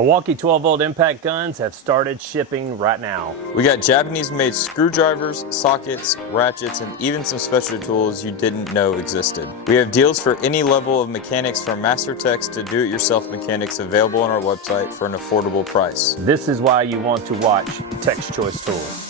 Milwaukee 12-volt impact guns have started shipping right now. We got Japanese-made screwdrivers, sockets, ratchets, and even some special tools you didn't know existed. We have deals for any level of mechanics from master techs to do-it-yourself mechanics available on our website for an affordable price. This is why you want to watch Tech's Choice Tools.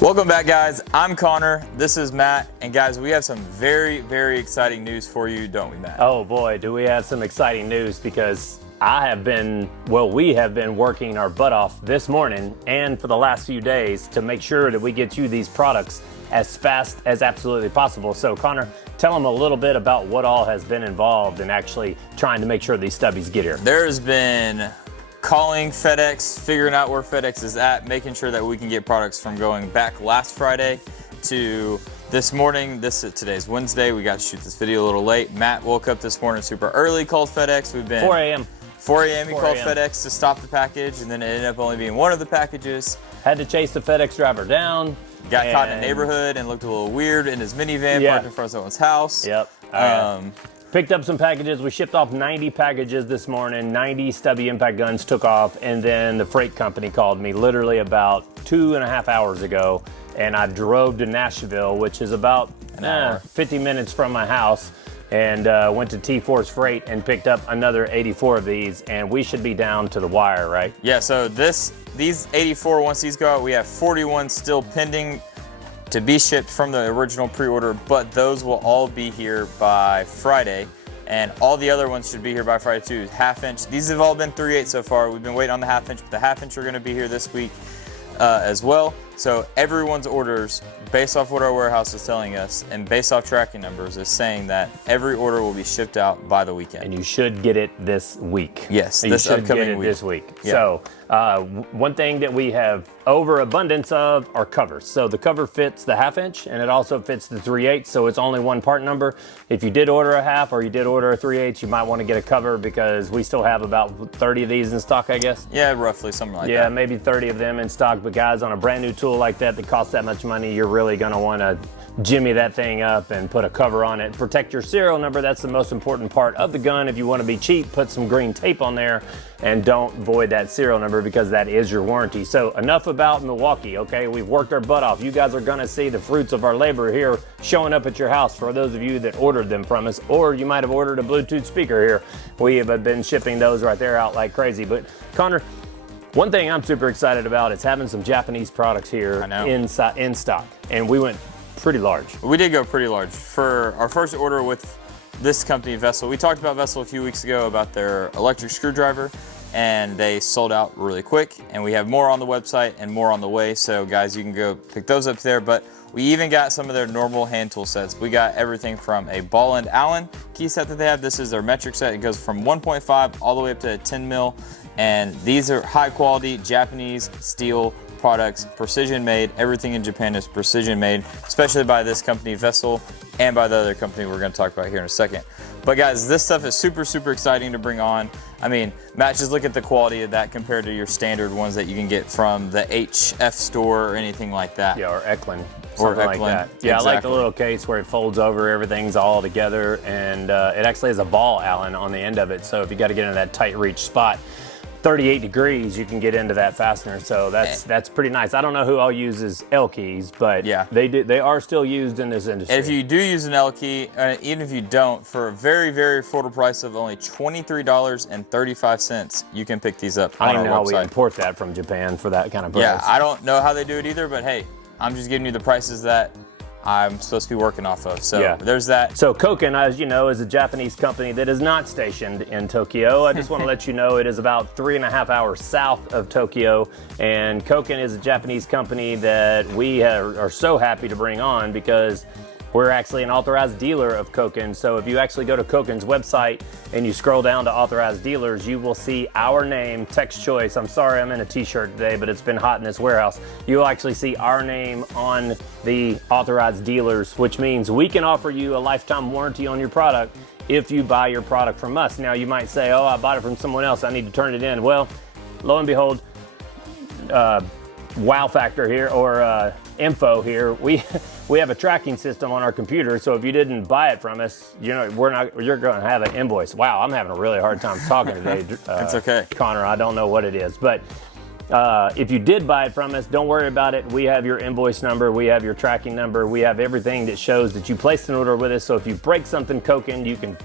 Welcome back, guys. I'm Connor, this is Matt, and guys, we have some very, very exciting news for you, don't we, Matt? Oh boy, do we have some exciting news, because we have been working our butt off this morning and for the last few days to make sure that we get you these products as fast as absolutely possible. So Connor, tell them a little bit about what all has been involved in actually trying to make sure these stubbies get here. There's been calling FedEx, figuring out where FedEx is at, making sure that we can get products from going back last Friday to this morning. Today's Wednesday. We got to shoot this video a little late. Matt woke up this morning super early, called FedEx. We've been 4 a.m. 4 a.m. he called FedEx to stop the package, and then it ended up only being one of the packages. Had to chase the FedEx driver down. Got caught in a neighborhood and looked a little weird in his minivan parked in front of someone's house. Yep. Picked up some packages. We shipped off 90 packages this morning. 90 stubby impact guns took off, and then the freight company called me literally about 2.5 hours ago, and I drove to Nashville, which is about 50 minutes from my house, and went to T-Force Freight and picked up another 84 of these, and we should be down to the wire, right? Yeah, so these 84, once these go out, we have 41 still pending to be shipped from the original pre-order, but those will all be here by Friday, and all the other ones should be here by Friday too. Half inch, these have all been 3/8 so far. We've been waiting on the half inch, but the half inch are gonna be here this week as well. So everyone's orders, based off what our warehouse is telling us and based off tracking numbers, is saying that every order will be shipped out by the weekend. And you should get it this week. Yes, this upcoming week. This week. Yeah. So one thing that we have overabundance of are covers. So the cover fits the half inch, and it also fits the 3/8, so it's only one part number. If you did order a half or you did order a 3/8, you might want to get a cover, because we still have about 30 of these in stock, I guess. Yeah, roughly something like that. Yeah, maybe 30 of them in stock. But guys, on a brand new tool like that costs that much money, you're really going to want to jimmy that thing up and put a cover on it. Protect your serial number. That's the most important part of the gun. If you want to be cheap, put some green tape on there and don't void that serial number, because that is your warranty. So enough about Milwaukee, okay? We've worked our butt off. You guys are going to see the fruits of our labor here showing up at your house for those of you that ordered them from us, or you might have ordered a Bluetooth speaker here. We have been shipping those right there out like crazy. But Connor, one thing I'm super excited about is having some Japanese products here in stock, and we went pretty large. We did go pretty large. For our first order with this company, Vessel, we talked about Vessel a few weeks ago about their electric screwdriver, and they sold out really quick, and we have more on the website and more on the way, so guys, you can go pick those up there. But we even got some of their normal hand tool sets. We got everything from a ball and Allen key set that they have. This is their metric set. It goes from 1.5 all the way up to a 10 mil. And these are high quality Japanese steel products, precision made. Everything in Japan is precision made, especially by this company, Vessel, and by the other company we're gonna talk about here in a second. But guys, this stuff is super, super exciting to bring on. I mean, Matt, just look at the quality of that compared to your standard ones that you can get from the HF store or anything like that. Yeah, or Eklund. Something like that. Yeah, exactly. I like the little case where it folds over, everything's all together, and it actually has a ball Allen on the end of it. So if you got to get into that tight reach spot, 38 degrees, you can get into that fastener. So that's pretty nice. I don't know who all uses L keys, but yeah, they are still used in this industry. And if you do use an L key, even if you don't, for a very, very affordable price of only $23.35, you can pick these up on our website. I don't know how we import that from Japan for that kind of price. Yeah, I don't know how they do it either, but hey, I'm just giving you the prices that I'm supposed to be working off of. So yeah, there's that. So KoKen, as you know, is a Japanese company that is not stationed in Tokyo. I just want to let you know it is about 3.5 hours south of Tokyo. And KoKen is a Japanese company that we are so happy to bring on, because we're actually an authorized dealer of KoKen. So if you actually go to KoKen's website and you scroll down to authorized dealers, you will see our name, Tech's Choice. I'm sorry I'm in a t-shirt today, but it's been hot in this warehouse. You'll actually see our name on the authorized dealers, which means we can offer you a lifetime warranty on your product if you buy your product from us. Now you might say, oh, I bought it from someone else, I need to turn it in. Well, lo and behold, wow factor here, or info here. We have a tracking system on our computer, so if you didn't buy it from us, you're going to have an invoice. Wow, I'm having a really hard time talking today. It's okay, Connor. I don't know what it is, but if you did buy it from us, don't worry about it. We have your invoice number, we have your tracking number, we have everything that shows that you placed an order with us. So if you break something KoKen, you can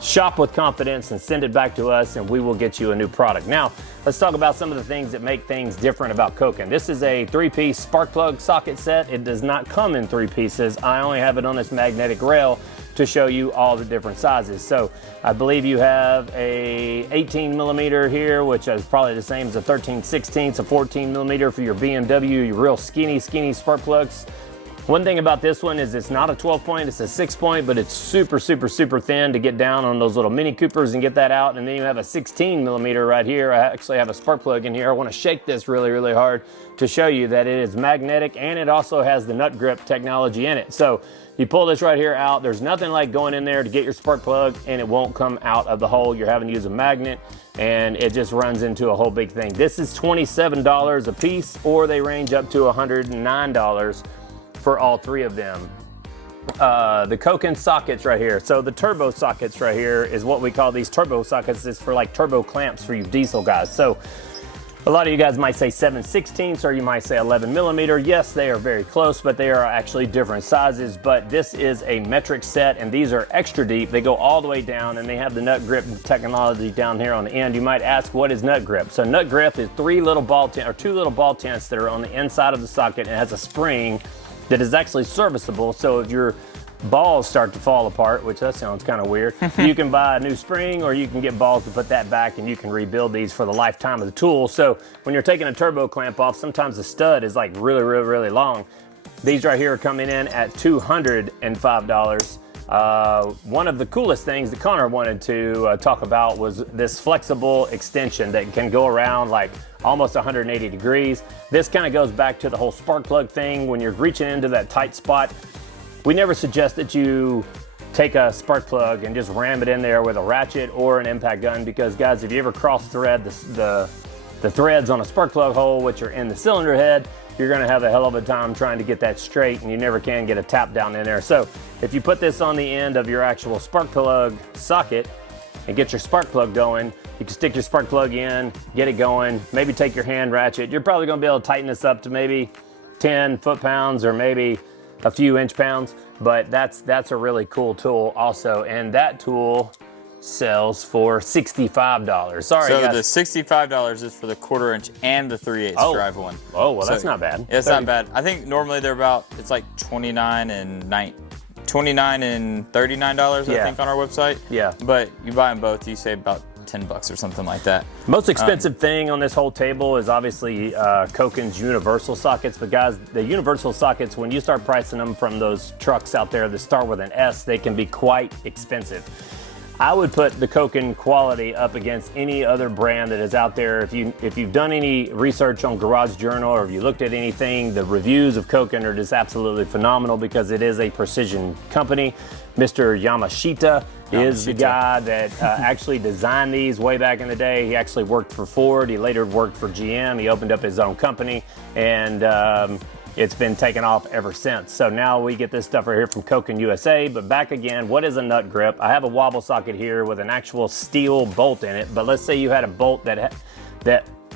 shop with confidence and send it back to us, and we will get you a new product. Now, let's talk about some of the things that make things different about KoKen. This is a 3-piece spark plug socket set. It does not come in 3 pieces. I only have it on this magnetic rail to show you all the different sizes. So I believe you have a 18 millimeter here, which is probably the same as a 13/16, a 14 millimeter for your BMW, your real skinny spark plugs. One thing about this one is it's not a 12 point, it's a 6 point, but it's super thin to get down on those little Mini Coopers and get that out. And then you have a 16 millimeter right here. I actually have a spark plug in here. I want to shake this really hard to show you that it is magnetic, and it also has the nut grip technology in it. So you pull this right here out, there's nothing like going in there to get your spark plug and it won't come out of the hole. You're having to use a magnet, and it just runs into a whole big thing. This is $27 a piece, or they range up to $109 for all 3 of them. The KoKen sockets right here. So the turbo sockets right here is what we call these turbo sockets. Is for like turbo clamps for you diesel guys. So a lot of you guys might say 7/16, or you might say 11 millimeter. Yes, they are very close, but they are actually different sizes. But this is a metric set, and these are extra deep. They go all the way down, and they have the nut grip technology down here on the end. You might ask, what is nut grip? So nut grip is 2 little ball tents that are on the inside of the socket, and it has a spring that is actually serviceable. So if your balls start to fall apart, which that sounds kind of weird, you can buy a new spring, or you can get balls to put that back, and you can rebuild these for the lifetime of the tool. So when you're taking a turbo clamp off, sometimes the stud is like really long. These right here are coming in at $205. One of the coolest things that Connor wanted to talk about was this flexible extension that can go around like almost 180 degrees. This kind of goes back to the whole spark plug thing. When you're reaching into that tight spot, we never suggest that you take a spark plug and just ram it in there with a ratchet or an impact gun, because guys, if you ever cross thread the threads on a spark plug hole, which are in the cylinder head, you're gonna have a hell of a time trying to get that straight, and you never can get a tap down in there. So if you put this on the end of your actual spark plug socket and get your spark plug going, you can stick your spark plug in, get it going, maybe take your hand ratchet. You're probably gonna be able to tighten this up to maybe 10 foot-pounds or maybe a few inch-pounds, but that's a really cool tool also. And that tool sells for $65. Sorry, so guys. the $65 is for the 1/4 inch and the 3/8 drive one. Oh, well, so that's not bad. It's not bad. I think normally they're about, it's like $29 and $39 I think on our website. Yeah. But you buy them both, you save about $10 or something like that. Most expensive thing on this whole table is obviously KoKen's universal sockets. But guys, the universal sockets, when you start pricing them from those trucks out there that start with an S, they can be quite expensive. I would put the KoKen quality up against any other brand that is out there. If you've done any research on Garage Journal, or if you looked at anything, the reviews of KoKen are just absolutely phenomenal, because it is a precision company. Mr. Yamashita is the guy that actually designed these way back in the day. He actually worked for Ford. He later worked for GM. He opened up his own company, and it's been taken off ever since. So now we get this stuff right here from KoKen USA. But back again, what is a nut grip? I have a wobble socket here with an actual steel bolt in it. But let's say you had a bolt that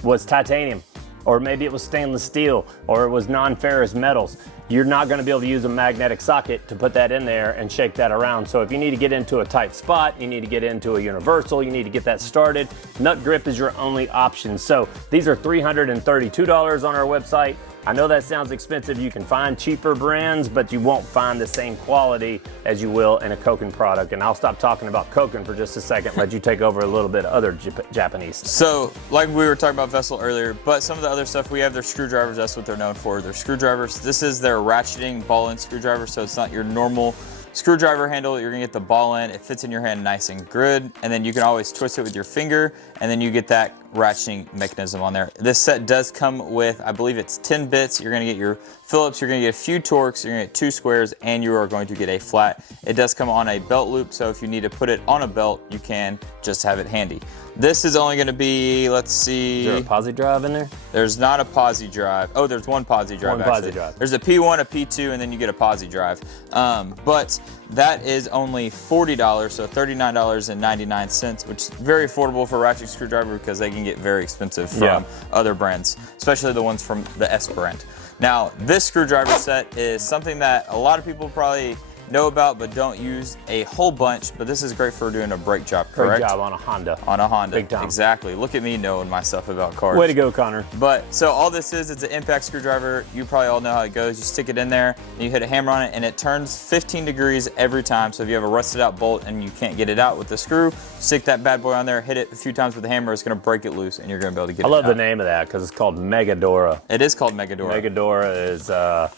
was titanium, or maybe it was stainless steel, or it was non-ferrous metals. You're not going to be able to use a magnetic socket to put that in there and shake that around. So if you need to get into a tight spot, you need to get into a universal, you need to get that started, nut grip is your only option. So these are $332 on our website. I know that sounds expensive. You can find cheaper brands, but you won't find the same quality as you will in a KoKen product. And I'll stop talking about KoKen for just a second, let you take over a little bit of other Japanese. So, like we were talking about Vessel earlier, but some of the other stuff, we have their screwdrivers. That's what they're known for. Their screwdrivers. This is their ratcheting ball-end screwdriver, so it's not your normal screwdriver handle. You're gonna get the ball end. It fits in your hand nice and good, and then you can always twist it with your finger, and then you get that ratcheting mechanism on there. This set does come with, I believe it's 10 bits. You're gonna get your Phillips, you're gonna get a few Torx, you're gonna get 2 squares, and you are going to get a flat. It does come on a belt loop, so if you need to put it on a belt, you can just have it handy. This is only gonna be, let's see. Is there a posi drive in there? There's not a posi drive. Oh, there's one posi drive, actually. There's a P1, a P2, and then you get a posi drive. But that is only $40, so $39.99, which is very affordable for Ratcheting Screwdriver because they can get very expensive from other brands, especially the ones from the S brand. Now, this screwdriver set is something that a lot of people probably know about but don't use a whole bunch, but this is great for doing a brake job, correct? Great job on a Honda. On a Honda, big time. Exactly. Look at me knowing my stuff about cars. Way to go, Connor. But, so all this is, it's an impact screwdriver. You probably all know how it goes. You stick it in there, and you hit a hammer on it, and it turns 15 degrees every time. So if you have a rusted out bolt and you can't get it out with the screw, stick that bad boy on there, hit it a few times with the hammer, it's gonna break it loose, and you're gonna be able to get it out. I love the name of that because it's called Megadora. It is called Megadora. Megadora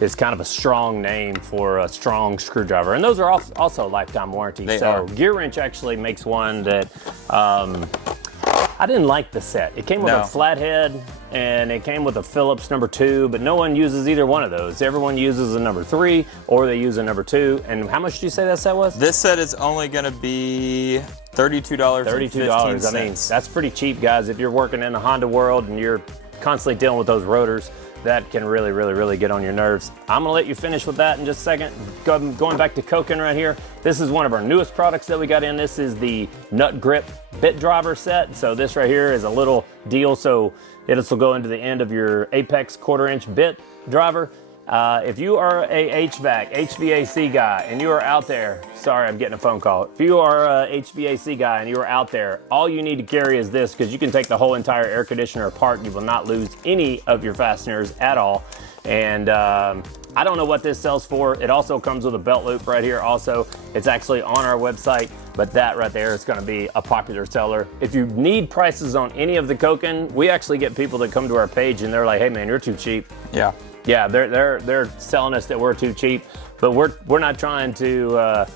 is kind of a strong name for a strong screwdriver. And those are also lifetime warranty. They so are. Gear Wrench actually makes one that I didn't like the set. It came with a flathead and it came with a Phillips number 2, but no one uses either one of those. Everyone uses a number 3 or they use a number 2. And how much did you say that set was? This set is only gonna be $32. $32. I mean, that's pretty cheap, guys. If you're working in the Honda world and you're constantly dealing with those rotors, that can really, really, really get on your nerves. I'm gonna let you finish with that in just a second. Going back to KoKen right here. This is one of our newest products that we got in. This is the nut grip bit driver set. So this right here is a little deal. So this will go into the end of your Apex 1/4-inch bit driver. If you are a HVAC guy and you are out there, sorry, I'm getting a phone call. If you are a HVAC guy and you are out there, all you need to carry is this because you can take the whole entire air conditioner apart. You will not lose any of your fasteners at all. And I don't know what this sells for. It also comes with a belt loop right here also. It's actually on our website, but that right there is gonna be a popular seller. If you need prices on any of the KoKen, we actually get people that come to our page and they're like, hey man, you're too cheap. Yeah. Yeah, they're selling us that we're too cheap, but we're not trying to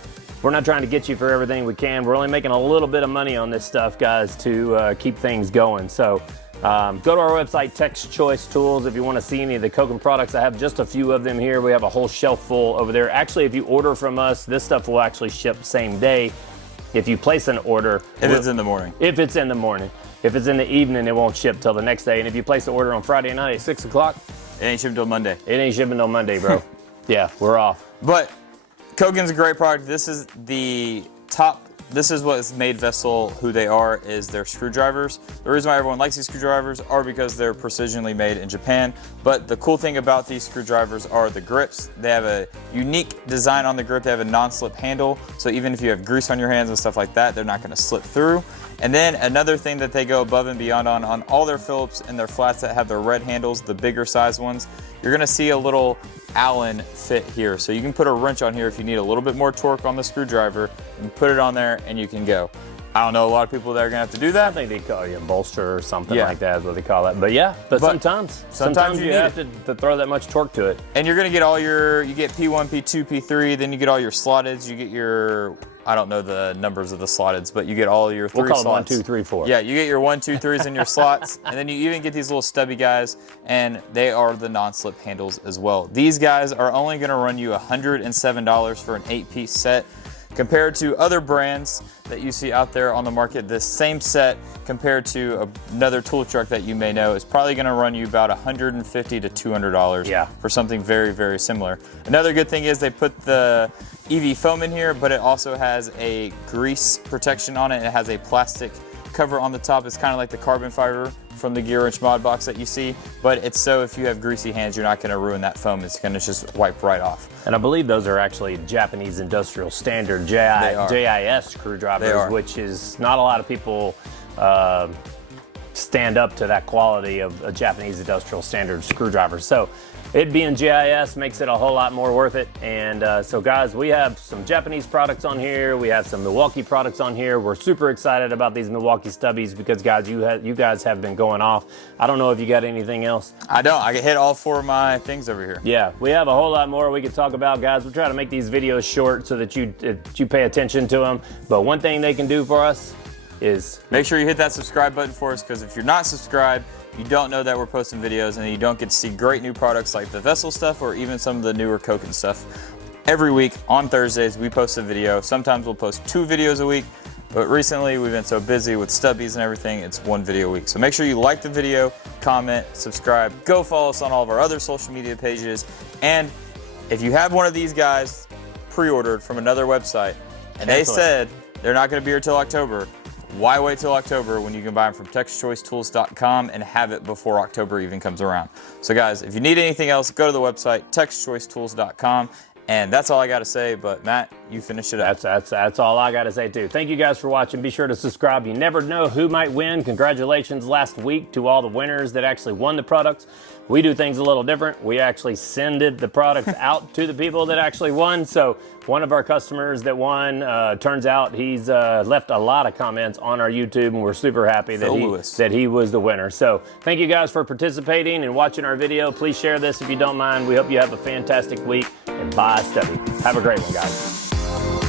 get you for everything we can. We're only making a little bit of money on this stuff, guys, to keep things going. So go to our website, Text Choice Tools, if you want to see any of the KoKen products. I have just a few of them here. We have a whole shelf full over there. Actually, if you order from us, this stuff will actually ship same day. If you place an order, if it's in the morning. If it's in the morning. If it's in the evening, it won't ship till the next day. And if you place the order on Friday night at 6 o'clock, it ain't shipping till Monday. It ain't shipping till Monday, bro. Yeah, we're off. But KoKen's a great product. This is the top. This is what has made Vessel who they are, is their screwdrivers. The reason why everyone likes these screwdrivers are because they're precisionally made in Japan. But the cool thing about these screwdrivers are the grips. They have a unique design on the grip. They have a non-slip handle. So even if you have grease on your hands and stuff like that, they're not gonna slip through. And then another thing that they go above and beyond on all their Phillips and their flats that have their red handles, the bigger size ones, you're gonna see a little Allen fit here. So you can put a wrench on here if you need a little bit more torque on the screwdriver, and put it on there and you can go. I don't know a lot of people that are gonna have to do that. I think they call you a bolster or something like that is what they call it. But yeah, but sometimes you have to throw that much torque to it. And you're gonna get all your, you get P1, P2, P3, then you get all your slotteds, you get your, I don't know the numbers of the slotteds, but you get all your 3 slots. We'll call slots. it 1, 2, 3, 4. Yeah, you get your 1, 2, 3s in your slots, and then you even get these little stubby guys, and they are the non-slip handles as well. These guys are only gonna run you $107 for an 8-piece set. Compared to other brands that you see out there on the market, this same set compared to another tool truck that you may know is probably gonna run you about $150 to $200 for something very, very similar. Another good thing is they put the EV foam in here, but it also has a grease protection on it. It has a plastic cover on the top. It's kind of like the carbon fiber from the Gear Wrench mod box that you see, but it's so if you have greasy hands, you're not gonna ruin that foam. It's gonna just wipe right off. And I believe those are actually Japanese industrial standard JIS screwdrivers, which is not a lot of people stand up to that quality of a Japanese industrial standard screwdriver. So it being GIS makes it a whole lot more worth it. And so guys, we have some Japanese products on here. We have some Milwaukee products on here. We're super excited about these Milwaukee stubbies because guys, you guys have been going off. I don't know if you got anything else. I don't, I can hit all 4 of my things over here. Yeah, we have a whole lot more we could talk about, guys. We'll try to make these videos short so that you pay attention to them. But one thing they can do for us, is make sure you hit that subscribe button for us, because if you're not subscribed, you don't know that we're posting videos and you don't get to see great new products like the vessel stuff or even some of the newer KoKen stuff. Every week on Thursdays, we post a video. Sometimes we'll post 2 videos a week, but recently we've been so busy with stubbies and everything, it's 1 video a week. So make sure you like the video, comment, subscribe, go follow us on all of our other social media pages. And if you have one of these guys pre-ordered from another website and they said they're not gonna be here till October, why wait till October when you can buy them from TexChoiceTools.com and have it before October even comes around? So guys, if you need anything else, go to the website, TexChoiceTools.com. And that's all I got to say, but Matt, you finish it up. That's all I got to say too. Thank you guys for watching. Be sure to subscribe. You never know who might win. Congratulations last week to all the winners that actually won the products. We do things a little different. We actually sended the products out to the people that actually won. So one of our customers that won, turns out he's left a lot of comments on our YouTube, and we're super happy that he was the winner. So thank you guys for participating and watching our video. Please share this if you don't mind. We hope you have a fantastic week, and bye, Stubby. Have a great one, guys.